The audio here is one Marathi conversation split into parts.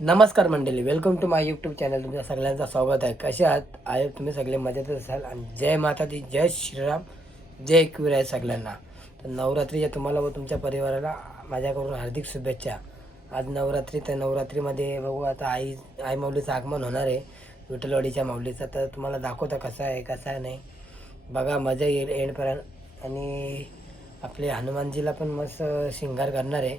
नमस्कार मंडळी, welcome to my YouTube channel. तुमच्या सगळ्यांचं स्वागत आहे. कसे आहात? आहे तुम्ही सगळे मजेत असाल. आणि जय माता दी, जय श्रीराम, जय एकवीर आहे सगळ्यांना. तर नवरात्रीच्या तुम्हाला व तुमच्या परिवाराला माझ्याकडून हार्दिक शुभेच्छा. आज नवरात्री, तर नवरात्रीमध्ये बघू आता आई माऊलीचं आगमन होणार आहे, विठ्ठलवाडीच्या माऊलीचं. तर तुम्हाला दाखवता कसं आहे कसं नाही, बघा मजा येईल एंडपर्यंत. आणि आपले हनुमानजीला पण मस्त शृंगार करणार आहे,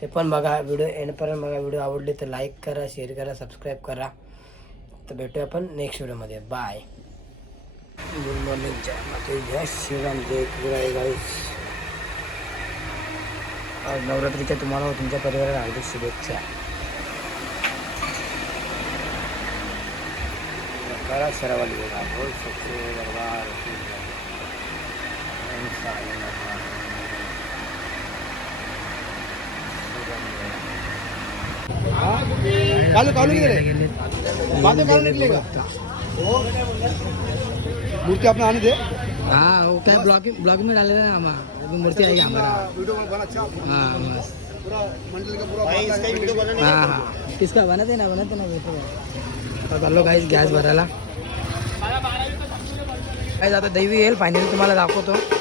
ते पण बघा. व्हिडिओ एंडपर्यंत बघा. व्हिडिओ आवडले तर लाईक करा, शेअर करा, सबस्क्राईब करा. तर भेटूया आपण नेक्स्ट व्हिडिओमध्ये. बाय. Good morning. जय माता, जय श्रीराम, जय एकविराय गाईस. आज नवरात्रीच्या तुम्हाला व तुमच्या परिवाराला हार्दिक शुभेच्छा. करा सरावाली बघा. बोल सच्चे दरबार की जय. कालू कालू निकले बातें कालू निकलेगा मूर्ति अपने आने दे। हाँ, वो क्या ब्लॉग में डाले ना हमारा मूर्ति आएगी हमारा। वीडियो बना अच्छा हाँ बस, पूरा मंडल का पूरा भाई इसका वीडियो बना हाँ हाँ, किसका बनाते ना भेटो. आता चाललो काहीच गॅस भरायला. काय आता दैवी येईल फायनली तुम्हाला दाखवतो.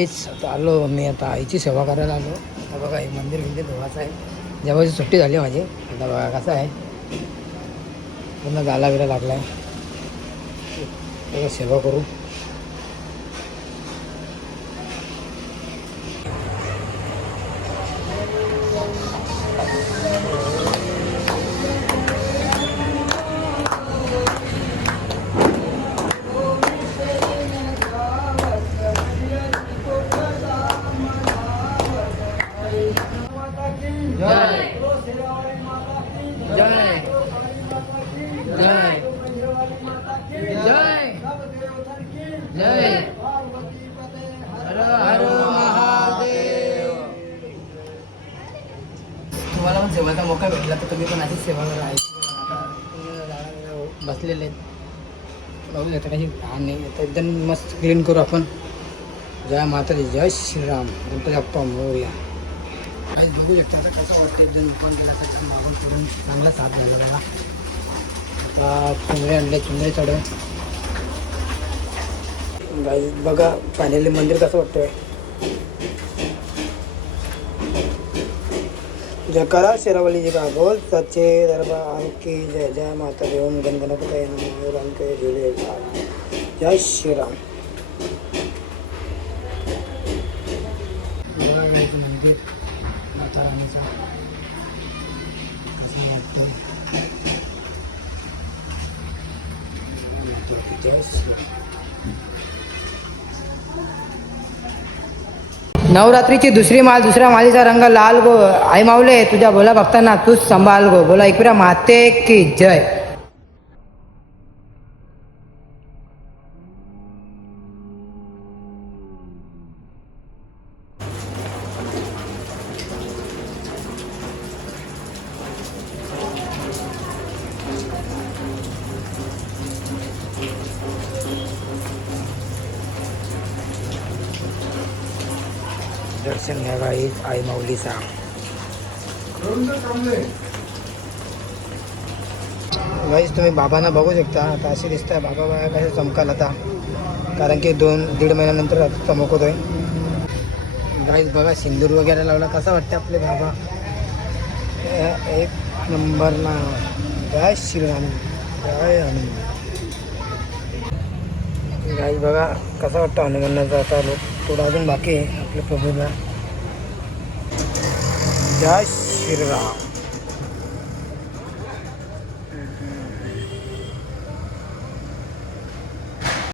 गाईच आता आलो मी, आता आईची सेवा करायला आलो. आता बघा हे मंदिर म्हणजे देवाचं आहे. जेव्हाची सुट्टी झाली माझी, आता बघा कसं आहे पूर्ण गाला बिला लागला आहे. बघा सेवा करू. तुम्हाला पण सेवाचा मौका भेटला तर तुम्ही पण अशीच सेवा करा. बसलेले आहेत बघू आता काही घाण नाही. आता एकदम मस्त क्लीन करू आपण. जय माता दी, जय श्रीराम, गणपती बाप्पा मोरया. काही बघू शकता आता कसं वाटतं. एकदम ओपन केला तर मागून करून चांगला साफ झाला बघा. आता चुंदरे आणले, चुंदरे चढव. गाईज बघा फायनली मंदिर कसं वाटतंय. जयकारा शेरावली जी का बोल सच्चे दरबार की जय. जय माता दी. ओम गणपतये नमः. रंके झुले जय श्रीराम. बघा गाईचं मंदिर माता राणीचा असं वाटतं. जय श्रीराम. नवरात्रीची दुसरी माल, दुसऱ्या मालीचा रंग लाल गो. आई माऊले तुझ्या भोला भक्तांना तूच संभाल गो. बोला एकविरा माते की जय. दर्शन घ्या गाईज आई माऊलीचा. गाईज तुम्ही बाबांना बघू शकता. आता असे दिसत आहे बाबा बघा कसे चमकाल आता, कारण की 2-1.5 महिन्यानंतर चमकतोय. गाईज बघा सिंदूर वगैरे लावला. कसा वाटतं आपले बाबा. एक नंबर ना. जय श्रीराम, जय हनुमान. गाईज बघा कसा वाटतं हनुमानाचा. आता थोडं अजून बाकी आहे आपल्या प्रभूला. जय श्रीराम.